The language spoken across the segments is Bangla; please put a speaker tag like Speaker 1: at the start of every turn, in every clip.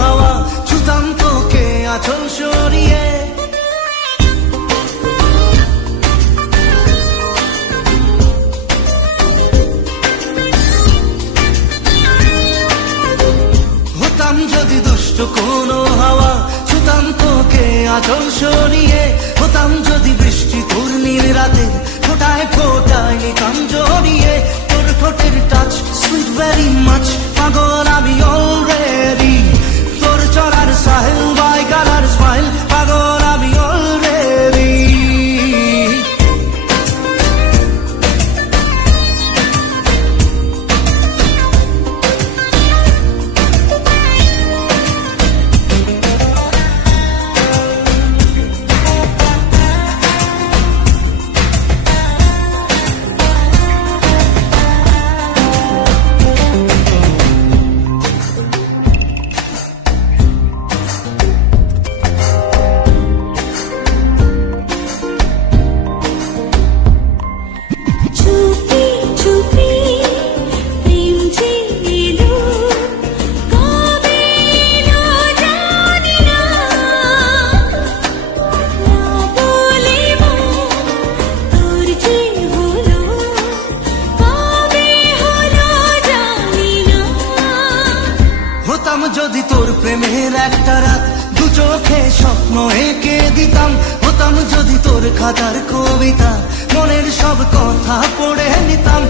Speaker 1: হাওয়া ছুতাম তোকে আচল সরিয়ে। হতাম যদি দুষ্ট কোনো হাওয়া ছুতাম তোকে আচল সরিয়ে। হতাম থাকতাম যদি তোর প্রেমের একটা রাত দু চোখে স্বপ্ন এঁকে দিতাম, হতাম যদি তোর খাতার কবিতা, মনের সব কথা পড়ে নিতাম।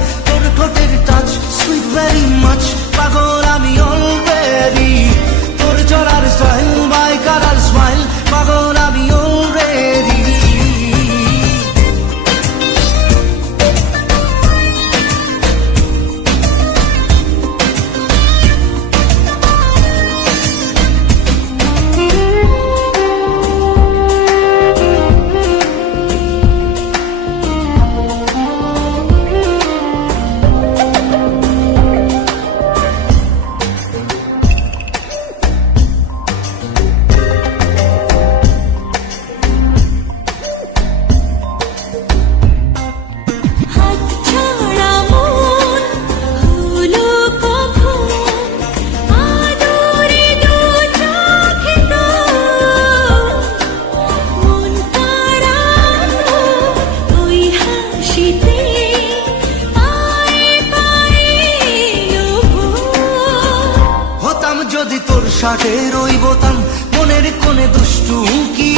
Speaker 1: তোর
Speaker 2: সাথে ওই বোতাম
Speaker 1: মনের কোনে দুষ্টু কি